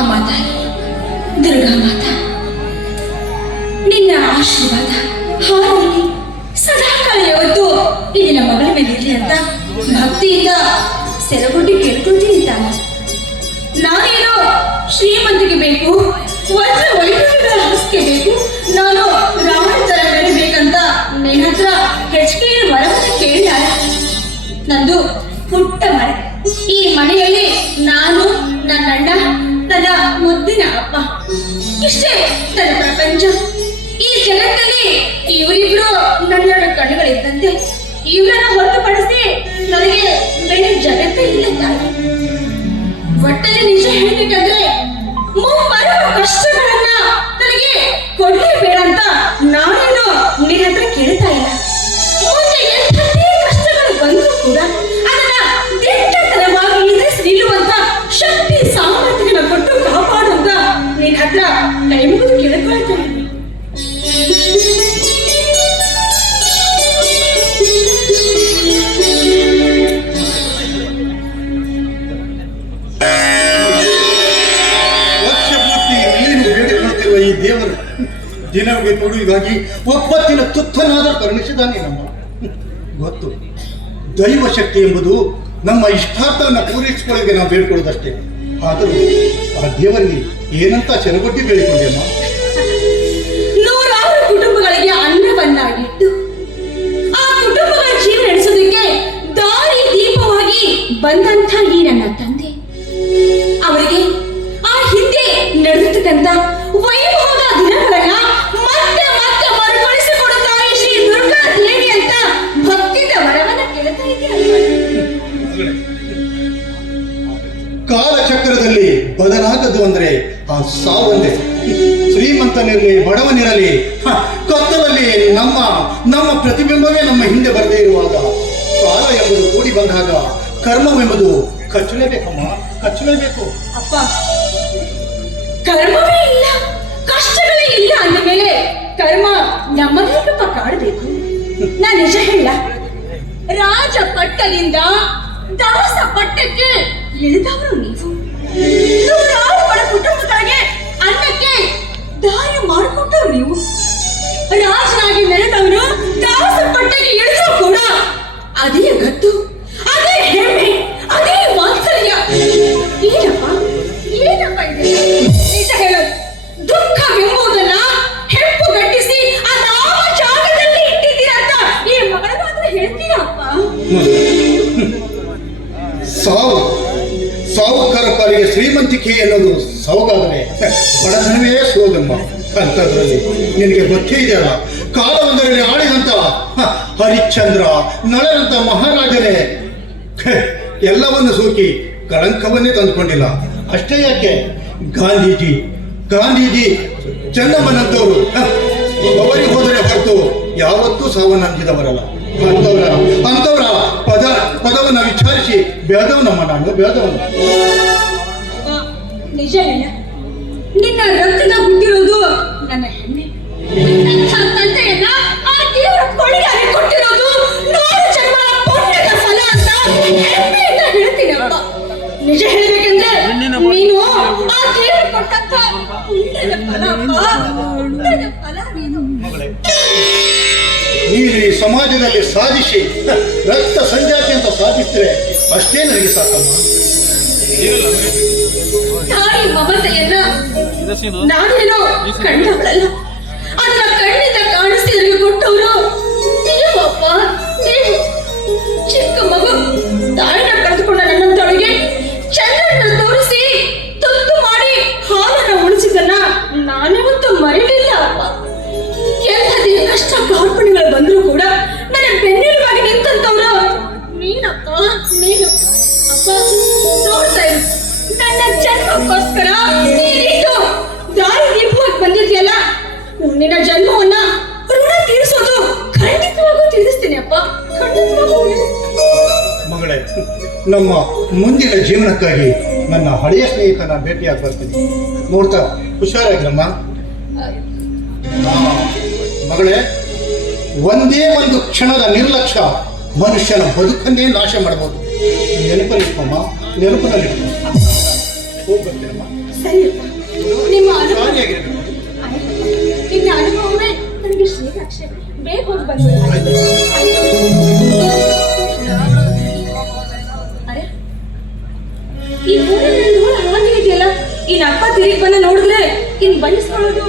ಅಮ್ಮ ತಾಯಿ ದುರ್ಗಾ ಮಾತ, ನಿನ್ನ ಆಶೀರ್ವಾದ ಸದಾ ಸದಾಕಾಲ ಯಾವತ್ತು ಇಲ್ಲಿ ನಮ್ಮ ಮಗಳ ಮೇಲೆ ಇರಲಿ ಅಂತ ಭಕ್ತಿಯಿಂದ ಸೆರಗುಡ್ಡಿ ಕೇಳ್ಕೊಳ್ತೀನಿ ತಾನೆ. ನಾನೇನೋ ಶ್ರೀಮಂತಿಗೆ ಬೇಕು, ವಜ್ರ ಹಾಸಿಗೆ ಬೇಕು, ನಾನು ರಾವಣ ತರ ಬೆಳಿಬೇಕಂತ ನಿನ್ನ ಹತ್ರ ಹೆಚ್ಚಿಗೆ ವರವನ್ನು ಕೇಳಿದಾರೆ ನಂದು ಪುಟ್ಟ ಮನೆ. ಈ ಮನೆಯಲ್ಲಿ ನಾನು ನನ್ನ ಅಣ್ಣ ನನ್ನ ಮುದ್ದಿನ ಅಪ್ಪ ಇಷ್ಟೇ ನನ್ನ ಪ್ರಪಂಚ ಈ ಜಗತ್ತಲ್ಲಿ ಇವರಿಬ್ರು ನನ್ನೆರಡು ಕಣ್ಣುಗಳಿದ್ದಂತೆ ಇವರನ್ನ ಹೊರತುಪಡಿಸಿ ನನಗೆ ಬೇರೆ ಜಗತ್ತೇ ಇಲ್ಲ ಒಟ್ಟಲ್ಲಿ ನಿಜ ಹೇಳ್ಬೇಕಂದ್ರೆ ಮುಂಬರುವ ಕಷ್ಟಗಳನ್ನ ದಿನವಿಗೆ ಕೊಡುವಿಗಾಗಿ ಒಪ್ಪತ್ತಿನ ತುತ್ತನಾದರೂ ಕರುಣಿಸಿದ್ದಾನೆ ನಮ್ಮ. ಗೊತ್ತು. ದೈವ ಶಕ್ತಿ ಎಂಬುದು ನಮ್ಮ ಇಷ್ಟಾರ್ಥವನ್ನು ಪೂರೈಸಿಕೊಳ್ಳಿಗೆ ನಾವು ಬೇಡ್ಕೊಳ್ಳೋದಷ್ಟೇ. ಆದರೂ ಆ ದೇವರಿಗೆ ಏನಂತ ಚೆರಗೊಟ್ಟಿ ಬೇಡಿಕೊಂಡೆಮ್ಮ ನೂರಾರು ಕುಟುಂಬಗಳಿಗೆ ಅನ್ನವನ್ನಾಗಿಟ್ಟು, ಆ ಕುಟುಂಬಗಳ ಜೀವನ ನಡೆಸೋದಕ್ಕೆ ದಾರಿ ದೀಪವಾಗಿ ಬಂದಂಥ ಈ ನನ್ನ ತಂದೆ. ಕಾಲಚಕ್ರದಲ್ಲಿ ಬದಲಾಗದು ಅಂದ್ರೆ ಆ ಸಾವಂದೆ. ಶ್ರೀಮಂತನಿರಲಿ ಬಡವನಿರಲಿ ಕತ್ತಲಲ್ಲಿ ನಮ್ಮ ನಮ್ಮ ಪ್ರತಿಬಿಂಬವೇ ನಮ್ಮ ಹಿಂದೆ ಬರದೇ ಇರುವಾಗ ಕಾಲ ಎಂಬುದು ಕೂಡಿ ಬಂದಾಗ ಕರ್ಮವೆಂಬುದು ಕಚ್ಚಲೇಬೇಕಮ್ಮ, ಕಚ್ಚಲೇಬೇಕು. ಅಪ್ಪ, ಕರ್ಮವೇ ಇಲ್ಲ, ಕಷ್ಟಗಳೇ ಇಲ್ಲ ಅಂದ ಮೇಲೆ ಕರ್ಮ ನಮ್ಮದೇಕಪ್ಪ ಕಾಡಬೇಕು. ನಾ ನಿಜ ಹೇಳ ರಾಜ ಪಟ್ಟದಿಂದ ದಾಸ ಪಟ್ಟಕ್ಕೆ ಇಳಿದವರು ನೀವು. ನೂರಾರು ಕುಟುಂಬಗಳಿಗೆ ಅನ್ನಕ್ಕೆ ದಾರಿ ಮಾಡಿಕೊಟ್ಟರು ನೀವು? ರಾಜನಾಗಿ ಮೆರೆದವರು ದಾಸ ಪಟ್ಟಕ್ಕೆ ಇಳಿದ್ರು ಕೂಡ ಅದೇ ಗತ್ತು. ಶ್ರೀಮಂತಿಕೆ ಅನ್ನೋದು ಸೌಗಾದರೆ ಬಡತನವೇ ಸೋಗಮ್ಮ ಅಂಥದ್ರಲ್ಲಿ ನಿನಗೆ ಗೊತ್ತೇ ಇದೆಯಲ್ಲ ಕಾಲವೊಂದರಲ್ಲಿ ಆಡಿದಂತ ಹರಿಶ್ಚಂದ್ರ ನಳನಂತ ಮಹಾರಾಜನೇ ಎಲ್ಲವನ್ನು ಸೋಕಿ ಕಳಂಕವನ್ನೇ ತಂದುಕೊಂಡಿಲ್ಲ. ಅಷ್ಟೇ ಯಾಕೆ? ಗಾಂಧೀಜಿ ಗಾಂಧೀಜಿ ಚೆನ್ನಮ್ಮನಂತವರು ಅವರಿಗೆ ಹೋದರೆ ಹೊರತು ಯಾವತ್ತೂ ಸಾವನ್ನಂದಿದವರಲ್ಲ ಅಂತವರ ಅಂತವರ ಪದ ಪದವನ್ನ ವಿಚಾರಿಸಿ ಬೇದವನಮ್ಮ ನಾನು ಅಪ್ಪ, ನಿಜ ಹೇಳ. ನಿನ್ನ ರಕ್ತದ ಹುಟ್ಟಿರೋದು ನನ್ನ ಹೆಮ್ಮೆ. ನಿನ್ನಂಥ ತಂದೆಯನ್ನ ಆ ದೇವರ ಕೊಡುಗೆ ಕೊಟ್ಟಿರೋದು ನೂರು ಜನ್ಮದ ಪುಣ್ಯದ ಫಲ ಅಂತ ಹೆಮ್ಮೆಯಿಂದ ಹೇಳ್ತೀನಪ್ಪ ನಿಜ ಹೇಳ್ಬೇಕಂದ್ರೆ ನೀನು ಆ ದೇವರು ಕೊಟ್ಟಂತ ಪುಣ್ಯದ ಫಲ ಅಪ್ಪ. ಪುಣ್ಯದ ಫಲ ನೀನು. ನೀನು ಈ ಸಮಾಜದಲ್ಲಿ ಸಾಧಿಸಿ ರಕ್ತ ಸಂಜಾತಿ ಅಂತ ಸಾಧಿಸಿದ್ರೆ ಅಷ್ಟೇ ನನಗೆ ಸಾಕಮ್ಮ. ನಾನೇನೋ? ಕಂಡವಳಲ್ಲ ಅದನ್ನ ಕಣ್ಣಿಂದ ಕಾಣಿಸಿ ನನಗೆ ಕೊಟ್ಟವರು ನೀವಪ್ಪ ನೀವು. ಚಿಕ್ಕ ಮಗು. ತಾಯಿನ ಕಳೆದುಕೊಂಡ ನನ್ನಂತವಳಿಗೆ ಚಂದ್ರನ ತೋರಿಸಿ ತುತ್ತು ಮಾಡಿ ಹಾಲನ್ನ ಉಳಿಸಿದನ್ನ ನಾನ್ಯಾವತ್ತೂ ಮರಿಲಿಲ್ಲ ಅಪ್ಪ. ಎಂಥದೇ ಕಷ್ಟ ಕಾರ್ಪಣ್ಯಗಳು ಬಂದರೂ ನಮ್ಮ ಮುಂದಿನ ಜೀವನಕ್ಕಾಗಿ ನನ್ನ ಹಳೆಯ ಸ್ನೇಹಿತನ ಭೇಟಿಯಾಗಿ ಬರ್ತೀನಿ. ನೋಡ್ತಾ ಹುಷಾರಾಗಿರಮ್ಮ. ಮಗಳೇ ಒಂದೇ ಒಂದು ಕ್ಷಣದ ನಿರ್ಲಕ್ಷ್ಯ ಮನುಷ್ಯನ ಬದುಕನ್ನೇ ನಾಶ ಮಾಡಬಹುದು. ನೆನಪಲ್ಲಿಟ್ಕೊಮ್ಮ ನೆನಪಿನಲ್ಲಿಟ್ಕೊ ಹೋಗಿ ಬರ್ತೀರಮ್ಮ ನಿನ್ನ ಅನುಭವವೇ ನನಗೆ ಶ್ರೀರಕ್ಷೆ ಅಪ್ಪ ತಿರುಗಿ ಬಂದ ನೋಡಿದ್ರೆ ಇನ್ ಬಯಸ್ಕೊಳ್ಳೋದು